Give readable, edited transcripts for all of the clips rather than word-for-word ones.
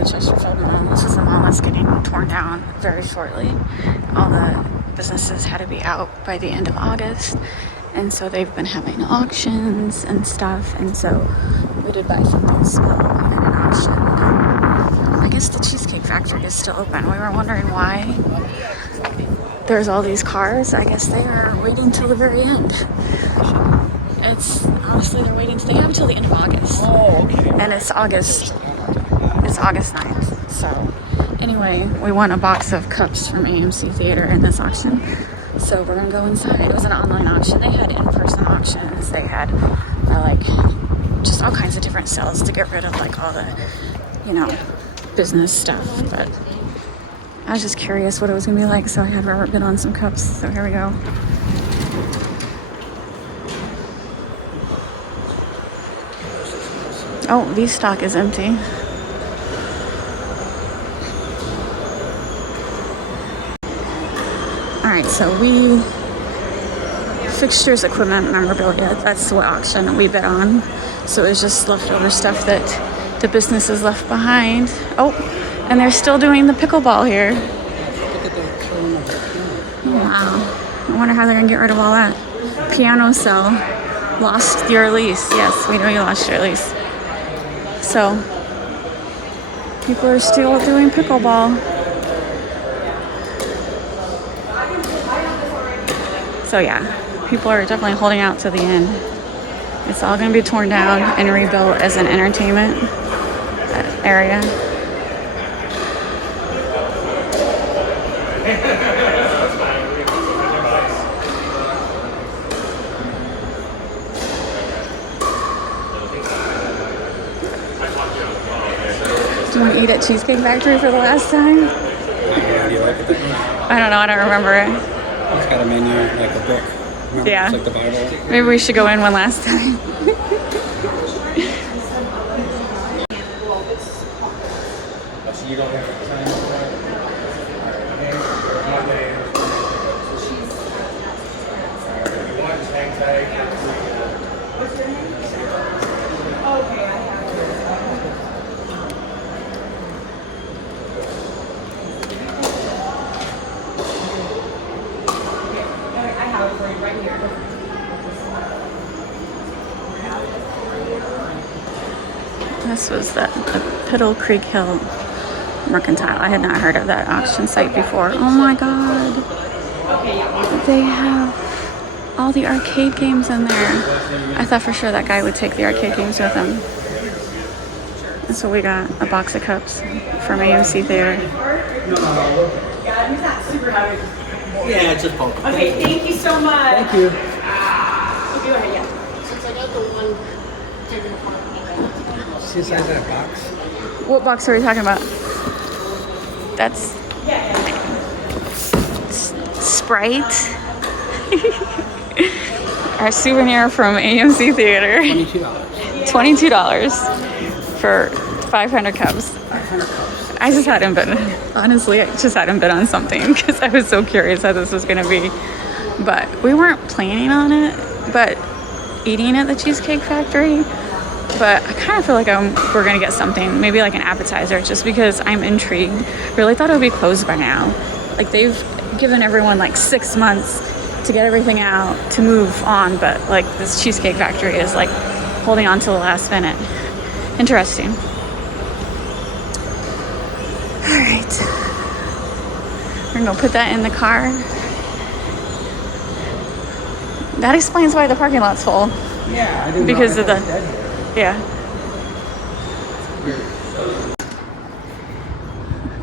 the Chesterfield Mall. This is a mall that's getting torn down very shortly. All the businesses had to be out by the end of August, and so they've been having auctions and stuff, and so we did buy something small at an auction. I guess the Cheesecake Factory is still open. We were wondering why there's all these cars. I guess they are waiting till the very end. It's honestly, they're waiting. They have until the end of August. Oh, okay. And it's August 9th. So anyway, we won a box of cups from AMC Theater in this auction. So we're gonna go inside. It was an online auction. They had in-person auctions. They had like just all kinds of different sales to get rid of like all the, business stuff. But I was just curious what it was gonna be like, so I had Robert bid on some cups. So here we go. Oh, V stock is empty. Alright, so fixtures, equipment, memorabilia, that's what auction we bid on. So it's just leftover stuff that the businesses left behind. Oh, and they're still doing the pickleball here. Wow. I wonder how they're gonna get rid of all that. Piano cell. Lost your lease. Yes, we know you lost your lease. So, people are still doing pickleball. So yeah, people are definitely holding out to the end. It's all going to be torn down and rebuilt as an entertainment area. Do you want to eat at Cheesecake Factory for the last time? Yeah, do you like it? I don't know, I don't remember it. It's got a menu, like a book. Remember, Yeah. it's like the Bible. Maybe we should go in one last time. You don't have time. This was the Piddle Creek Hill Mercantile. I had not heard of that auction site before. Oh my god. They have all the arcade games in there. I thought for sure that guy would take the arcade games with him. And so we got a box of cups from AMC Theater. Yeah, it's just poke. Okay, thank you so much. Thank you. Go ahead, yeah. Since I got the one taken apart. See the size of that box? What box are we talking about? That's Sprite. Our souvenir from AMC Theater. $22. $22 for 500 cups. 500 cups. I just hadn't been, honestly, I just hadn't been on something because I was so curious how this was going to be. But we weren't planning on it, but eating at the Cheesecake Factory. But I kind of feel like we're going to get something, maybe like an appetizer, just because I'm intrigued. Really thought it would be closed by now. Like they've given everyone like 6 months to get everything out, to move on. But like this Cheesecake Factory is like holding on till the last minute. Interesting. All right. We're going to put that in the car. That explains why the parking lot's full. Yeah, I didn't Because know. of the... Yeah.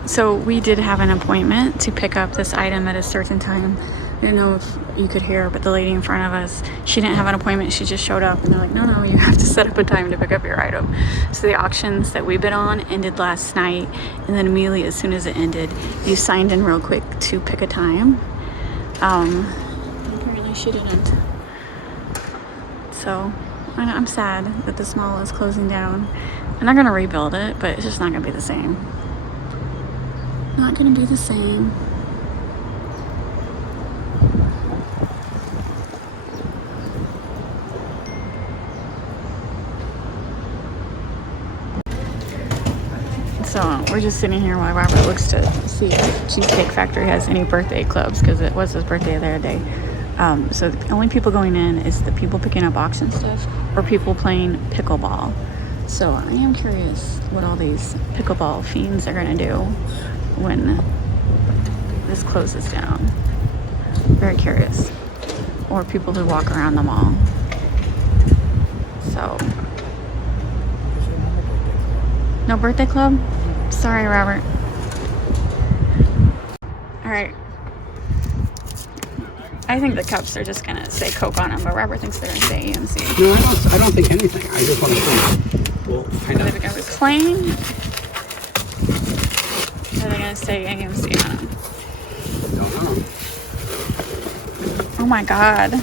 So we did have an appointment to pick up this item at a certain time. I don't know if you could hear, but the lady in front of us, she didn't have an appointment. She just showed up and they're like, no, you have to set up a time to pick up your item. So the auctions that we bid on ended last night. And then immediately as soon as it ended, you signed in real quick to pick a time. Apparently she didn't. So I'm sad that this mall is closing down. And they're gonna rebuild it, but it's just not gonna be the same. Not gonna be the same. So we're just sitting here while Robert looks to see if Cheesecake Factory has any birthday clubs because it was his birthday the other day. So the only people going in is the people picking up auction stuff or people playing pickleball. So I am curious what all these pickleball fiends are gonna do when this closes down. Very curious. Or people who walk around the mall. So, no birthday club? Sorry, Robert. All right. I think the cups are just gonna say Coke on them, but Robert thinks they're gonna say AMC. No, I don't think anything. I just want to see. Well, kind Are they gonna be plain? Or are they gonna say AMC on them? don't know. Oh my God.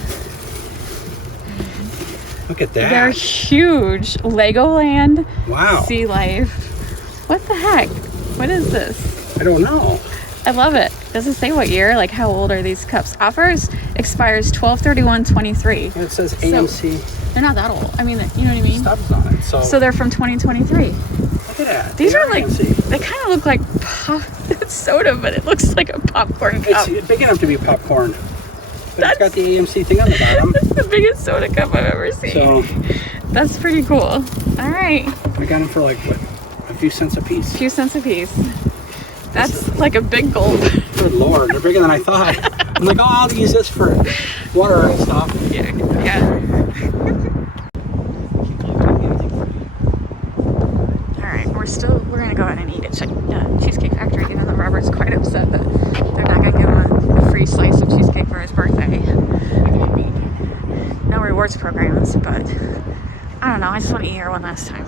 Look at that. They're huge. Legoland. Wow. Sea Life. What the heck? What is this? I don't know. I love it. Does it say what year? Like, how old are these cups? Offers expires 12/31/23. It says AMC. They're not that old. I mean, you know what I mean? Stuff on it. So So they're from 2023. look at that. These They are like, AMC. they kind of look like pop. It's soda, but it looks like a popcorn cup. It's big enough to be popcorn. But it's got That's- the AMC thing on the bottom. That's the biggest soda cup I've ever seen. So That's pretty cool. All right. I got them for like what, a few cents a A piece. few cents a piece. That's like a big gulp. Good lord, they're bigger than I thought. I'm like, oh, I'll use this for water and stuff. Yeah. All right, we're gonna go ahead and eat at Cheesecake Factory, even though Robert's quite upset that they're not gonna give him a free slice of cheesecake for his birthday. No rewards programs, but I don't know. I just want to eat here one last time.